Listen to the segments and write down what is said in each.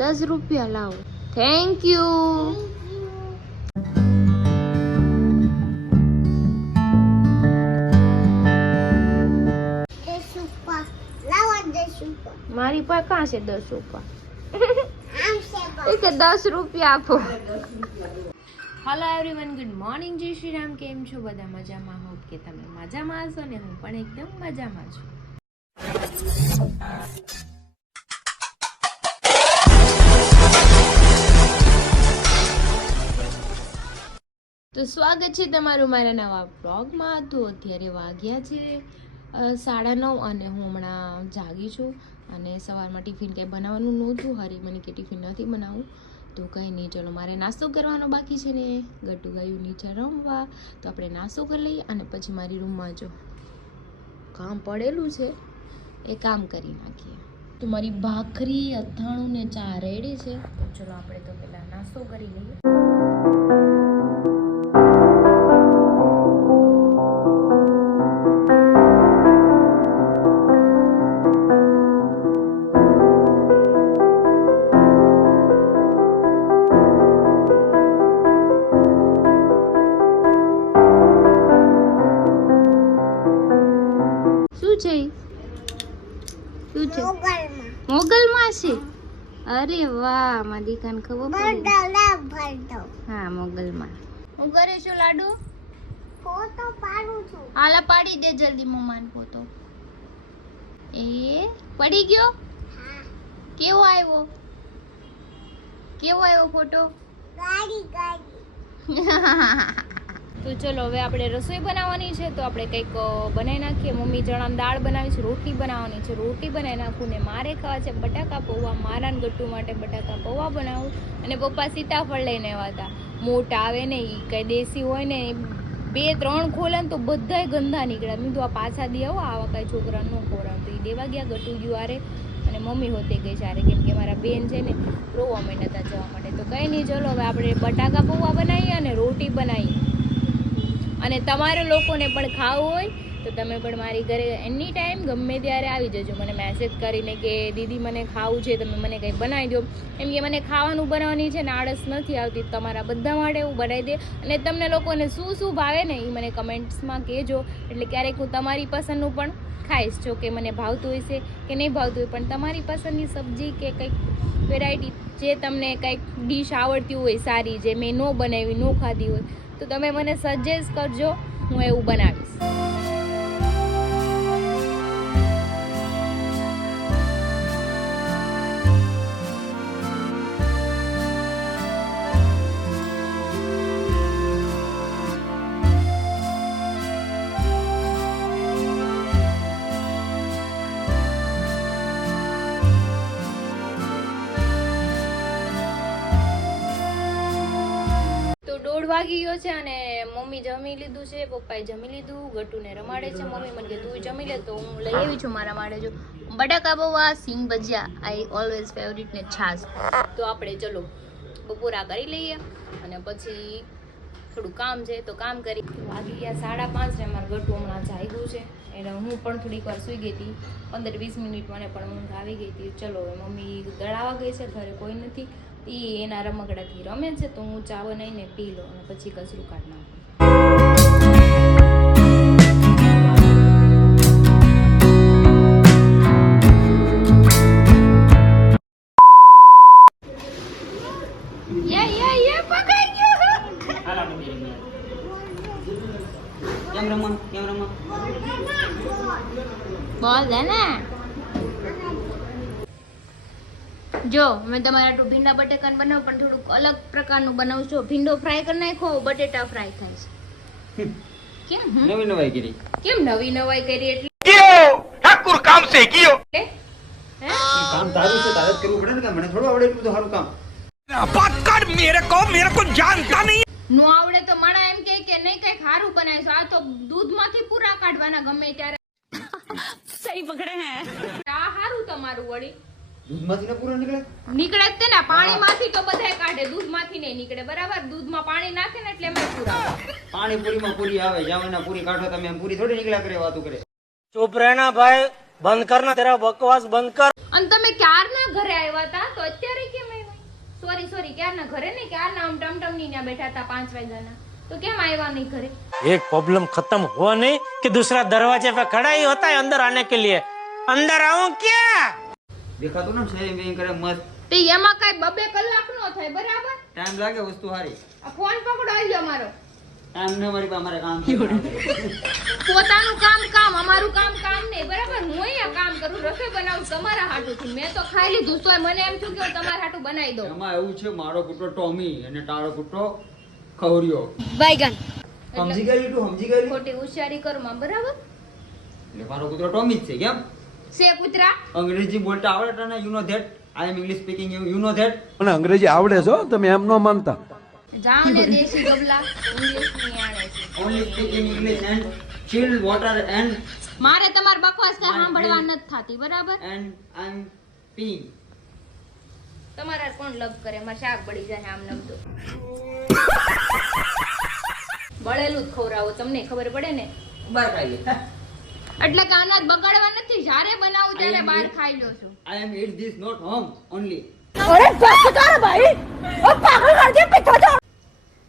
10 રૂપિયા લાવો. Thank you. મારી પાસે કાં છે 10 રૂપિયા? કે 10 રૂપિયા આપો. હેલો એવરીવન, ગુડ મોર્નિંગ, જય શ્રી રામ. કેમ છો બધા? મજામાં? હોપ કે તમે મજામાં હશો ને હું પણ એકદમ મજામાં છું. તો સ્વાગત છે તમારું મારા નવા બ્લોગમાં. તો અત્યારે વાગ્યા છે 9:30 અને હું હમણાં જાગી છું અને સવારમાં ટિફિન કંઈ બનાવવાનું નહોતું. હરી મને કે ટિફિન નથી બનાવવું, તો કંઈ નહીં, ચલો મારે નાસ્તો કરવાનો બાકી છે ને. ગટુ ગયું નીચે રમવા, તો આપણે નાસ્તો કરી લઈએ અને પછી મારી રૂમમાં જો કામ પડેલું છે એ કામ કરી નાખીએ. તો મારી ભાખરી, અથાણું ને ચા રેડી છે. તો ચલો આપણે તો પહેલાં નાસ્તો કરી લઈએ. મોગલમાં છે. અરે વાહ, મારી દીકાને ખબર પડી. હા, મોગલમાં. હું કરે છું લાડુ? ફોટો પાડું છું. હાલા પાડી દે જલ્દી મમ્માને ફોટો. એ પડી ગયો? હા. કેવો આવ્યો? કેવો આવ્યો ફોટો? ગાડી. તો ચલો હવે આપણે રસોઈ બનાવવાની છે, તો આપણે કંઈક બનાવી નાખીએ. મમ્મી ચણાની દાળ બનાવી છે, રોટલી બનાવવાની છે, રોટલી બનાવી નાખું ને મારે ખાવા છે બટાકા પૌવા. મારા ને ગટ્ટુ માટે બટાકા પૌવા બનાવું. અને પપ્પા સીતાફળ લઈને આવ્યા હતા. મોટા આવે ને એ કંઈ દેશી હોય ને, 2-3 ખોલે ને તો બધાય ગંદા નીકળ્યા. મેં તો આ પાછા દે આવો, આવા કાંઈ છોકરા ન ખોરાવ. તો એ દેવા ગયા ગટ્ટુ ગયું આરે અને મમ્મી હોતે ગઈ સારે, કેમ કે મારા બેન છે ને રોવા માંડ્યા હતા જવા માટે. તો કંઈ નહીં, ચલો હવે આપણે બટાકા પૌવા બનાવીએ અને રોટી બનાવીએ. અને તમારે લોકોને પણ ખાવું હોય તો તમે પણ મારી ઘરે એની ટાઈમ ગમે ત્યારે આવી જજો. મને મેસેજ કરીને કે દીદી મને ખાવું છે, તમે મને કંઈ બનાવી દો. એમ કે મને ખાવાનું બનાવવાની છે ને આળસ નથી આવતી. તમારા બધા માટે હું બનાવી દે. અને તમને લોકોને શું શું ભાવે ને એ મને કમેન્ટ્સમાં કહેજો, એટલે ક્યારેક હું તમારી પસંદનું પણ ખાઈશ. જો કે મને ભાવતું હોય છે કે નહીં ભાવતું હોય, પણ તમારી પસંદની સબ્જી કે કંઈક વેરાયટી જે તમને કંઈક ડીશ આવડતી હોય સારી, જે મેં ન બનાવી, ન ખાધી હોય, તો તમે મને સજેસ્ટ કરજો, હું એવું બનાવીશ. વાગી ગયો છે અને મમ્મી જમી લીધું છે, પપ્પાએ જમી લીધું, ગટ્ટુને રમાડે છે. મમ્મી મને કે તું જમી લે, તો હું લઈ આવી છું મારા માટે જો બટાકા પૌવા, સિંગ ભજીયા, આઈ ઓલવેઝ ફેવરિટ, ને છાશ. તો આપણે ચલો બપોરા કરી લઈએ અને પછી થોડું કામ છે તો કામ કરી. વાગી ગયા 5:30 ને મારું ગટ્ટુ હમણાં જાગ્યું છે એટલે હું પણ થોડીક વાર સૂઈ ગઈ હતી. 15-20 મિનિટ મને પણ ઊંઘ આવી ગઈ હતી. ચલો હવે મમ્મી દળાવા ગઈ છે, ઘરે કોઈ નથી, એ એના રમકડાથી રમે છે, તો હું ચા બનાવીને પી લો અને પછી કચરું કાઢી નાખું. બોલ દે ને. જો મેં તમારા તો ભીંડા બટેકાને બનાવું, પણ થોડુંક અલગ પ્રકારનું બનાવું છું. ભીંડો ફ્રાય કરી નાખો, બટેટા ફ્રાય થાય છે. કેમ નવી નવાઈ કરી? કેમ નવી નવાઈ કરી? એટલે કયો ઠાકુર કામ છે કયો? હે કામ તારું છે, તારે જ કરવું પડે ને. કે મને થોડું આવડે એટલું તો સારું કામ. બાત કર, મેરે કો જાનતા નહીં. નો આવડે તો માણા એમ કે નહીં કઈ ખારું બનાવીશું. આ તો દૂધમાંથી પૂરા કાઢવાના ગમે ત્યારે. સહી પકડે હે. આ હારું તમારું વળી. દૂધમાંથી પૂરા નીકળે? નીકળે જ તે ને, પાણીમાંથી તો બધાય કાઢે, દૂધમાંથી નહીં નીકળે. બરાબર, દૂધમાં પાણી નાખે ને એટલે એમાં પૂરા. પાણીપુરીમાં પૂરી આવે, જાવના પૂરી કાઢો તમે, એમ પૂરી થોડી નીકળ્યા કરે, વાતું કરે. ચૂપ રહેના ભાઈ, બંધ કરના તેરા બકવાસ બંધ કર. અને તમે ક્યારના ઘરે આવ્યા હતા, તો અત્યારે કેમ સોરી ક્યારના ઘરે ને ક્યારના આમ ટમટમની ત્યાં બેઠા હતા 5 વાગ્યાના તો કેમ આવ્યા નહીં ઘરે? एक प्रॉब्लम खत्म हुआ नहीं कि दूसरा दरवाजे पे खड़ा ही होता है अंदर आने के लिए। अंदर आऊं क्या? દેખાતું ને શેરિંગ બેરિંગ કરે મસ્ત. તે એમાં કઈ 2 કલાક નો થાય બરાબર. ટાઈમ લાગે વસ્તુ સારી. આ ફોન પકડો આલ્યો મારો. ટાઈમ ન મારી પાસે અમારે કામ છે. પોતાનું કામ અમારું કામ નહીં બરાબર. હું અહીંયા કામ કરું રસોઈ બનાવું તમારા હાટુથી. મેં તો ખાઈ લીધું તોય મને એમ થયું કે હું તમારા હાટુ બનાવી દઉં. એમાં એવું છે મારો કુટો ટોમી અને તારો કુટો ખવરિયો. બાયગન સમજી ગઈ તું સમજી ગઈ. ખોટી હોશિયારી કરમાં બરાબર. એટલે મારો કુટો ટોમી જ છે કેમ? સે કૂતરા અંગ્રેજી બોલતા આવડે તને? You know that I am English speaking you know that. મને અંગ્રેજી આવડે છે હો, તમે એમ ન માનતા. જાવ ને દેશી ગબલા ઇંગ્લિશ ની આણે છે. Only speaking English and chill water and મારે તમાર બકવાસ કા સાંભળવા નથી થાતી બરાબર. એન્ડ આઈ એમ પીઈંગ. તમારા કોણ લવ કરે? માર શાક બળી જાય આમ નમ તો. બળેલું જ ખવરાવો તમને ખબર પડે ને. બાર ખાઈ લે. એટલે કે અનાજ બગાડવા નથી. જ્યારે બનાવું ત્યારે બહાર ખાઈ લો છો. આઈ એમ eat this not home only. अरे बस कर भाई ओ पागल कर दिया पिता तो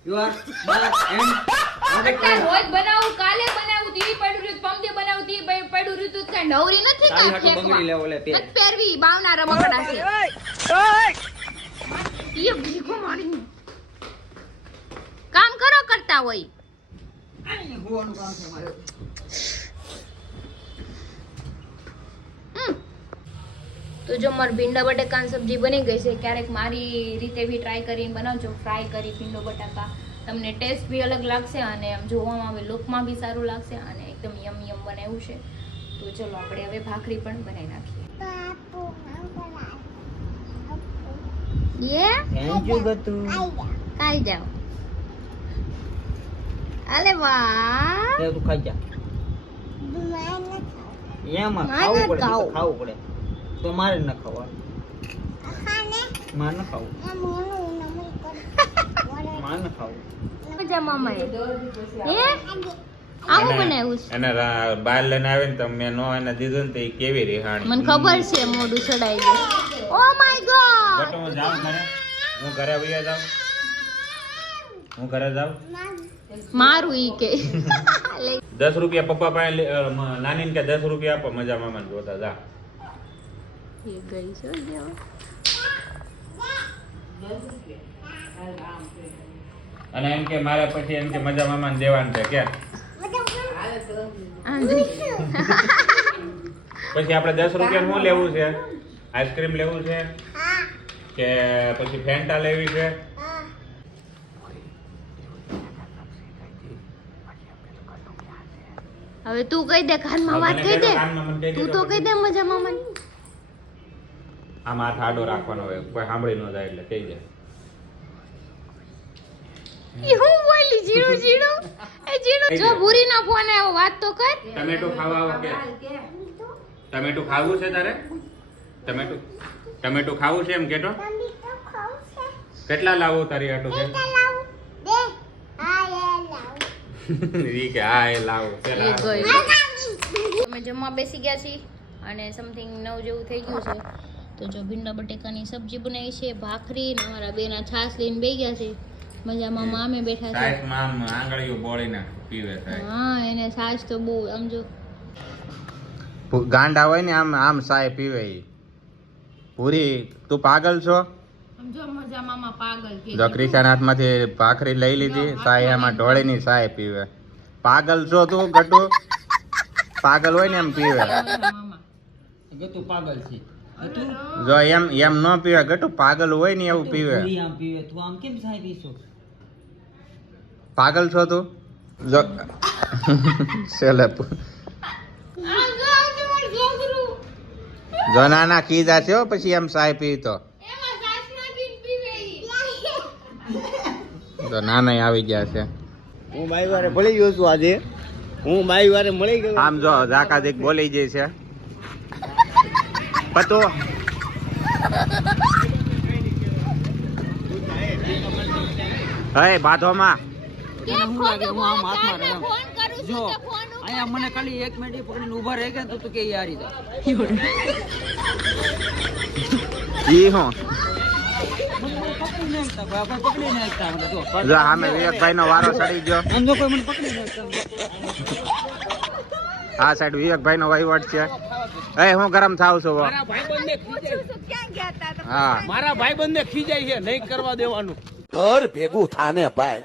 You are bar and એટલે રોજ બનાવું કાલે બનાવું તી પડ્યું રહ્યું પમદે બનાવું તી પડ્યું રહ્યું તું કઈ નવરી નથી તારી કા હાટુ બંગડી લે ઓલે તે. નથી પહેરવી બાવના રમકડા છે. ઈ ભીખો મારી કામ કરો કરતા હોય. આની હોવાનું કામ છે મારે. તો જો મારી ભીંડા બટાકાની સબ્જી બની ગઈ છે. ક્યારેક મારી રીતે બી ટ્રાય કરીને બનાવજો. ફ્રાય કરી ભીંડો બટાકા તમને ટેસ્ટ બી અલગ લાગશે અને આમ જોવામાં બી લુકમાં બી સારું લાગશે અને એકદમ યમ બનાવ્યું છે. તો ચલો આપણે હવે ભાખરી પણ બનાવી નાખીએ. થેન્ક યુ ગતુ. ખાઈ જાઓ. અલે વાહ. તે તું ખાઈ જા. એમાં મારે ખાવું પડે ખાવું. તો ખાવું પડે તો મારે ન ખાવાનું. મારે ન ખાવું. મારે ન ખાવું. મજા મામાએ હે આવું બનાવ્યું છે. એને બાર લઈને આવે ને તો મેં નો એને દીધું ને તો એ કેવી રેહાણી. મને ખબર છે મોઢું ચડાઈ ગયું. Oh my God. બટ હું જાઉં ઘરે. હું ઘરે વયા જાઉં. હું ઘરે જાઉં. મારું ઈ કે 10 રૂપિયા પપ્પા પાસે નાની કે 10 રૂપિયા આપો મજા મામા જોતા જા. એ ગઈ છે જેવા. અને એમ કે મારે પછી એમ કે મજા મામા દેવાનું છે કે પછી આપણે 10 રૂપિયા શું લેવું છે? આઈસ્ક્રીમ લેવું છે કે પછી ફેન્ટા લેવી છે? હવે તું કહી દે કાનમાં વાત કહી દે. તું તો કહી દે મજા મામા. આમ હાથ આડો રાખવાનો હોય કોઈ સાંભળી ન જાય એટલે કહી જાય. ઈ હું બોલી જીણું જીણું એ જીણું જો ભૂરી નો ફોન આવ્યો વાત તો કર. ટમેટો ખાવા આવો કે? ટમેટો ખાવું છે તારે? ટમેટો ખાવું છે એમ કેતો? કેટલા લાવો તારી આટો છે? ઈ કે હા એ લાવો. એ ગયું. અમે જમવા બેસી ગયા છીએ અને સમથિંગ 9 જેવું થઈ ગયું છે. તો જો ભીંડા બટેકાની સબ્જી બનાવી છે, ભાખરી ને મારા બેના છાશ લઈને બેસી ગયા છે. મજામાં મામે બેઠા છે. સાઈડ માં આમ આંગળીઓ બોળીને પીવે સાહેબ. હા એને છાશ તો બહુ આમ જો ગાંડા હોય ને આમ આમ સાય પીવે ઈ. પૂરી તું પાગલ છો? સમજો મજા મામા પાગલ કે જો ક્રિશાન હાથમાંથી ભાખરી લઈ લીધી, સાય એમાં ઢોળીની સાય પીવે. પાગલ છો તું ગટુ? પાગલ હોય ને એમ પીવે. ગતુ પાગલ છે. ગતુ જો એમ એમ ન પીવે ગટુ, પાગલ હોય ને એવું પીવે. પૂરી આમ પીવે. તું આમ કેમ સાય પીશો? પાગલ છો તું? જો સેલેપ જો નાના કીધા છે હો પછી એમ સાય પી તો. તો નાના આવી ગયા છે. હું બાઈ વારે મળી ગયો છું આજે. હું બાઈ વારે મળી ગયો. આમ જો જાકાદિક બોલી જાય છે પતો. હે બાધોમાં હું લાગે હું આમ હાથમાં રહ્યો. જો અહીંયા મને ખાલી 1 મિનિટ પકડીને ઊભા રહી ગયા તો તું કે યારી જા. ઈ હું નહીં શકતા, કોઈ આપણે પકડી નહીં શકતા આપણે જો. જો આમે વિવેકભાઈ નો વારો ચડી ગયો. આમ જો કોઈ મને પકડી નહીં શકતા. આ સાઈડ વિવેકભાઈ નો વહીવટ છે. એ હું ગરમ થાવ છું હો. હા મારા ભાઈબંધને ખીજાય છે નહીં કરવા દેવાનું. ઘર ભેગું થાને ભાઈ.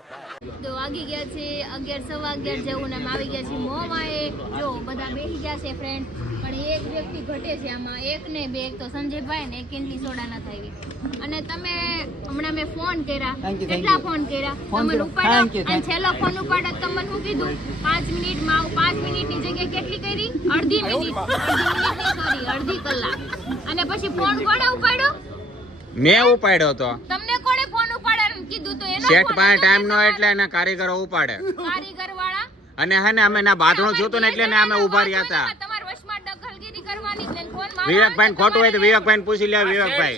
તો વાગી ગયા છે 11 સવા 11 જેવું ને અમે આવી ગયા છીએ મોમાએ. જો બધા બેસી ગયા છે ફ્રેન્ડ, પણ એક વ્યક્તિ ઘટે છે આમાં, એક ને બે, એક તો સંજયભાઈ ને એક ઇન્ટલી સોડા નથી આવી. અને તમે હમણાં મેં ફોન કર્યા, Thank you, કેટલા ફોન કર્યા ફોન તમે કર્યો. ઉપાડ્યો, Thank you, અને છેલ્લો ફોન ઉપાડ્યો તમને શું કીધું 5 મિનિટમાં આવું. 5 મિનિટની જગ્યાએ કેટલી કરી? અડધી મિનિટ, અડધી કલાક. અને પછી ફોન કોણે ઉપાડ્યો? મેં ઉપાડ્યો તો. તમને કોણે ફોન ઉપાડવાનું કીધું? તો એનો સેટ ફોન પાસે હતો, ટાઈમ નો એટલે એના કારીગરો ઉપાડે. કારીગર વાળા. અને હે ને અમે ના બાથરૂમ જોતું ને એટલે ને અમે ઉભા રહ્યા હતા. તમારા વશમાં દખલગીરી કરવાની જ ને ફોન વિવેકભાઈ ખોટું હોય તો વિવેકભાઈ ને પૂછી લે. વિવેકભાઈ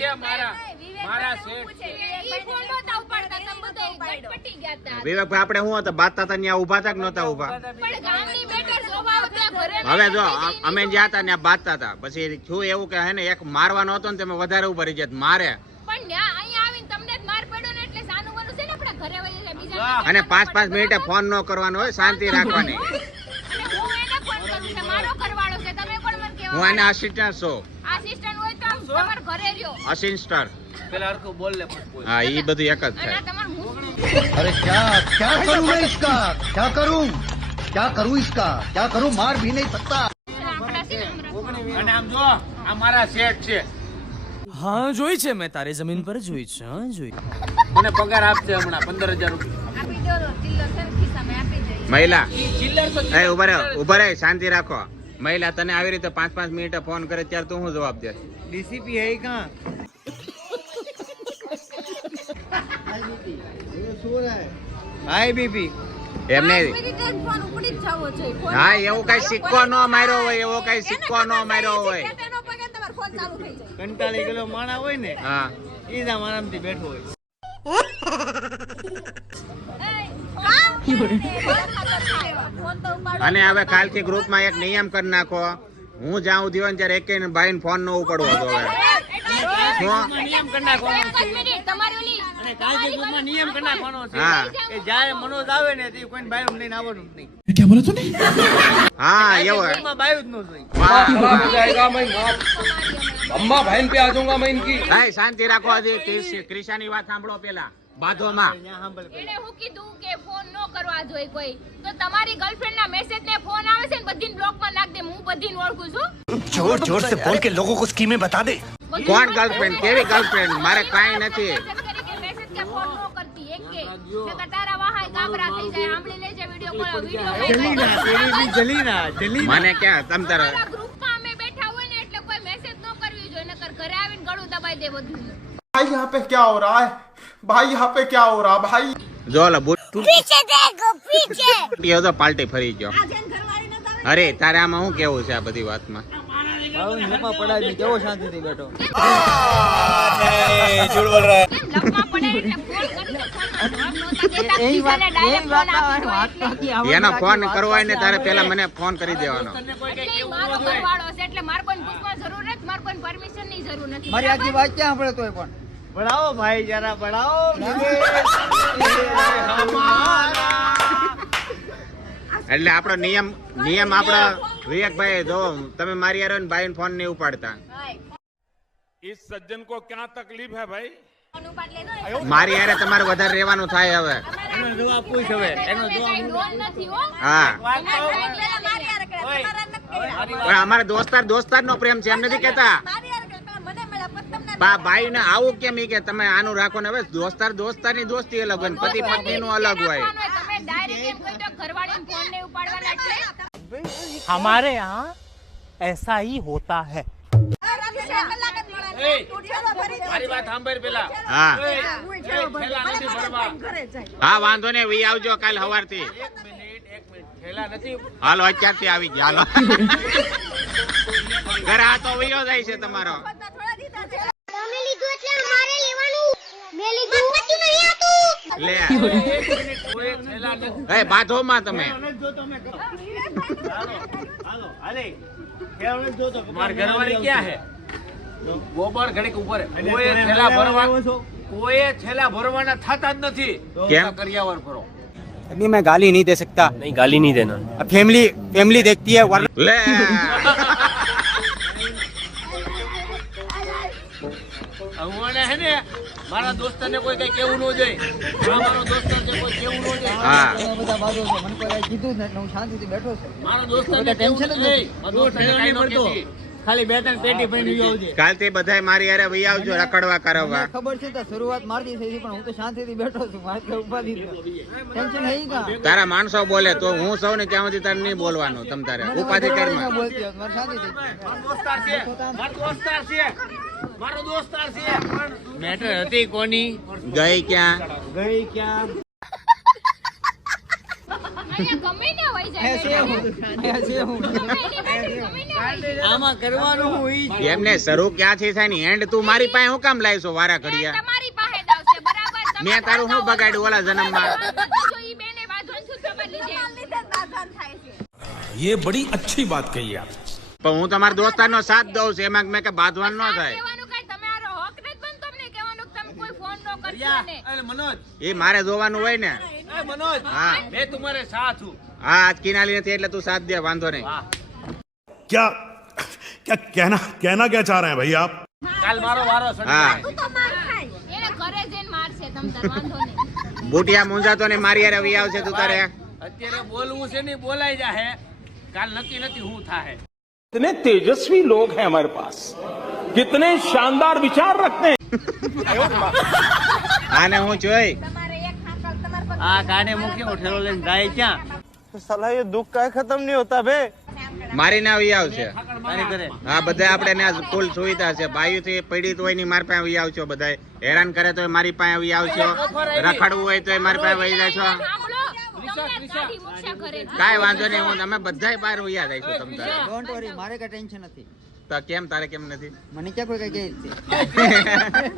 વિવેકભાઈ આપણે શું હતા બાતતા હતા ત્યાં ઉભા હતા કે નહોતા ઉભા? હવે જો અમે જ્યાં હતા ત્યાં બાતતા હતા, પછી શું એવું કે હે ને એક મારવાનો હતો ને તમે વધારે ઉભા રહી જાય મારે. અને 5-5 મિનિટે ફોન ન કરવાનો હોય, શાંતિ રાખવાની. હું આને આસિસ્ટન્ટ છું. અસિસ્ટન્ટ. પેલા હરખું બોલ લે પછી બોલ. હા ઈ બધું એક જ થાય. अरे क्या करूं मैं इसका? क्या करूं इसका? क्या करूं? मार भी नहीं सकता. અને આમ જો આ મારા સેટ છે, હા જોઈ છે મેં તારી જમીન પર જોઈ છે. હા જોઈ. મને પગાર આપશે હમણાં 15,000 રૂપિયા. મહિલા ઈ ચિલ્લર તો એ ઉભા રહે, શાંતિ રાખો. મહિલા તને આવી રીતે 5-5 મિનિટે ફોન કરે ત્યારે તું શું જવાબ દે? ડીસીપી હે કહાં? હાય બીપી. એમને હા એવું કઈ સિક્કો નો માર્યો હોય, એવો કઈ સિક્કો નો માર્યો હોય. કંટાળી ગયેલો માણા હોય ને હા ઈ જ આમ આરામથી બેઠો હોય. અને હવે કાલથી ગ્રુપમાં એક નિયમ કરી નાખો, હું જ્યાં સુધી હોય ને ત્યારે એક ભાઈ ફોન નો ઉપાડવો તો હવે નિયમ કરી નાખવાનો છે. અને કાલથી ગ્રુપમાં નિયમ કરી નાખવાનો છે હા કે જ્યારે મનોજ આવે ને તે કોઈને બાયું લઈને આવવાનું જ નહીં. હા એવું એમાં બાયું જ ન જોઈ. अम्मा बहन पे आ जाऊंगा मैं इनकी. હા શાંતિ રાખો. હજી ક્રિશાની વાત સાંભળો પેલા બાધોમાં. એને હું કીધું કે ફોન નો કરવા જોઈએ કોઈ, તો તમારી ગર્લફ્રેન્ડ ના મેસેજ ને ફોન આવે છે ને બધીને બ્લોક માં નાખ દે. હું બધીને ઓળખું છું. જોર જોર સે બોલ કે લોગો કો સ્કીમે બતા દે. કોણ ગર્લફ્રેન્ડ? કેવી ગર્લફ્રેન્ડ? મારે કાંઈ નથી. મેસેજ કે ફોન નો કરતી એક કે નકર તારા વાહાય કાબરા થઈ જાય. સાંભળી લેજે વિડિયો મને ક્યાં તમ તારે ગ્રુપમાં અમે બેઠા હોય ને એટલે કોઈ મેસેજ નો કરવી જોઈએ, નકર ઘરે આવીને ગળું દબાઈ દે બધું. भाई यहाँ पे क्या हो रहा है? भाई यहाँ पे क्या हो रहा भाई? જો લો પીછે દેખો પીછે તો પાલટી ફરી ગયો. અરે તારે આમાં શું કેવું છે આ બધી વાતમાં? લપા પડાવી કેવો શાંતિથી બેઠો. કેમ લપમાં પડે એટલે ફોન કરી દો. બીજાને direct ફોન આપી દો. એનો ફોન કરવો હોય ને તારે પેલા મને ફોન કરી દેવાનો. એટલે ઈ મારો ઘરવાળો છે એટલે મારે કોઈ પૂછવાની જરૂર નથી, મારે કોઈ પરમિશન ની જરૂર નથી. મારી આખી વાત ક્યાં સાંભળે તોય પણ બળાવો ભાઈ જરા બળાવો. એટલે આપણો નિયમ આપણો વિવેકભાઈ જો તમે મારી યાર ભાઈ ફોન નહીં ઉપાડતા. इस सज्जन को क्या तकलीफ है भाई? મારી યારે તમારે વધારે રહેવાનું થાય હવે. એનો જવાબ પૂછ હવે. એનો જવાબ કાંઈ ડોલ નથી હો. હા તમારા પણ અમારા દોસ્તાર નો પ્રેમ છે એમ નથી કેતા. ભાઈ ને આવું કેમ ઈ કે તમે આનું રાખો ને? હવે દોસ્તારની દોસ્તી અલગ હોય, પતિ પત્ની નું અલગ હોય. તમે ડાયરેક્ટ એમ કહી દો ઘરવાળીને ફોન નહીં ઉપાડવાના એટલે हमारे यहाँ ऐसा ही होता है. મારી વાત સાંભળ પેલા. હા થેલા નથી ભરવા. હા વાંધો નહીં, વી આવજો કાલ સવારથી. એક મિનિટ થેલા નથી. હાલો અત્યારથી આવી ગયા. હાલો ઘરે આ તો વયો જાય છે તમારો. લે એ બાધોમાં તમે માર ઘરવાળી ક્યાં હે? ગોબર ઘડીક ઉપર હે. ઓય થેલા ભરવા. કોઈ છેલ્લા ભરવાના થતા જ નથી. કેમ? કરિયાવર ભરો. अभी मैं गाली नहीं दे सकता. नहीं गाली नहीं देना. फैमिली देखती है वरना લે મને હે ને મારા દોસ્તને કોઈ કઈ કેવું ન જોઈએ. મારો દોસ્ત છે કોઈ કેવું ન જોઈએ. હા બધા બાજુ છે મને કોઈ કાંઈ કીધું જ નથી હું શાંતિથી બેઠો છું મારા દોસ્તને ટેન્શન જ નહીં. મારા દોસ્તને કાંઈ ન કહેતી. ખાલી 2-3 પેટી ભરીને આવજે. કાલથી બધાય મારી હારે વહી આવજો રખડવા કરવા. મને ખબર છે તો શરૂઆત મારથી થઈ હતી પણ હું તો શાંતિથી બેઠો છું મારે તો ઉપાધિ ટેન્શન હઈ કા તારા માણસો બોલે તો હું સૌ ને ત્યાં સુધી તારે નહીં બોલવાનું. તમ તારે ઉપાધિ કરમાં બોલતી હોત મારે શાંતિથી મારો દોસ્તાર છે. મારો દોસ્તાર છે. મારો દોસ્તાર છે. પણ મેટર હતી કોની? ગઈ ક્યાં? ગઈ ક્યાં? અહીંયા ગમે ને હોય જાય આમાં કરવાનું હું ઈ જ. એમને શરૂ ક્યાંથી થાય ને એન્ડ તું મારી પાસે હું કામ લાવીશો વારા ઘડિયા? તમારી પાસે જ આવશે બરાબર. તમે મેં તારું શું બગાડ્યું ઓલા જન્મમાં? જો ઈ બેને બાંધવાનું સૂત્ર બદલી દે. થાય છે. ये बड़ी अच्छी बात कही आप. પણ હું તમારા દોસ્તારનો સાથ દઉં છું એમાં મેં કે બાંધવાનું ન થાય. કહેવાનું કાંઈ તમારો હક નથી બનતો તમને કહેવાનું કે તમે કોઈ ફોન ન કરશો ને. અરે મનોજ, એ મારે જોવાનું હોય ને. એ મનોજ, હા मैं तुम्हारे साथ हूँ. હા આજ કિનાલી નથી એટલે તું સાથ દે વાંધો નહીં. क्या क्या कहना क्या चाह रहे हैं भाई आप? કાલ મારો વારો છે. હા એને ઘરે જઈને મારશે તમ તાર વાંધો નહીં. બુટિયા મુંજાતો ને મારી હારે વહી આવશે તું તારે. અત્યારે બોલવું છે ને બોલાઈ જાહે. કાલ નક્કી નથી હું થાહે. कितने तेजस्वी लोग हैं हमारे पास, कितने शानदार विचार रखते हैं. આને હું જોઈ તમારે એક હાકલ તમાર પર આ ગાડે મૂક્યો ઠેલો લઈને જાય ક્યાં? साला ये दुख का खत्म नहीं होता बे. મારી ના વહી આવશે. તારી ઘરે. હા બધા આપણે ત્યાં ફૂલ સુવિધા છે. ભાઈઓ થી પીડિત હોય ની મારી પાસે વહી આવશો. બધા હેરાન કરે તો મારી પાસે વહી આવશો. રખડવું હોય તો મારી પાસે વહી જશો. સાંભળો તમને કાઢી મૂકશે ઘરેથી. કાંઈ વાંધો નહીં. હું તમે બધાય બહાર વહી જઈશું તમ તારે. ડોન્ટ વરી મારે કઈ ટેન્શન નથી તો કેમ તારે કેમ નથી? મને ક્યાં કોઈ કઈ કહે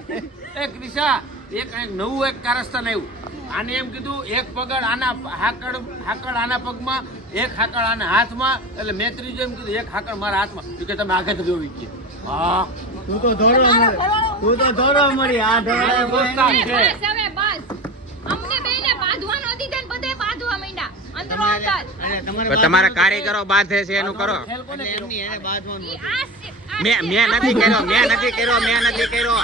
છે એક દિશા એક નવું એક કારસ્તાન આવ્યું. આને એમ કીધું એક પગડ આના હાકડ આના પગમાં, એક હાકડ આના હાથમાં. એટલે મેં ત્રીજું એમ કીધું એક હાકડ મારા હાથમાં. તો કે તમે આગળ જોવી કે હા તું તો દોડવા મળી. આ દોસ્તાર એ છે. બસ હવે બસ. અમને બેને બાંધવાનો દીધા ને બધાય બાંધવા માંડ્યા. અંદરો અંદર. પણ તમારા કારીગરો બાંધે છે એનું કરો. ઈ આ મેં નથી કર્યો.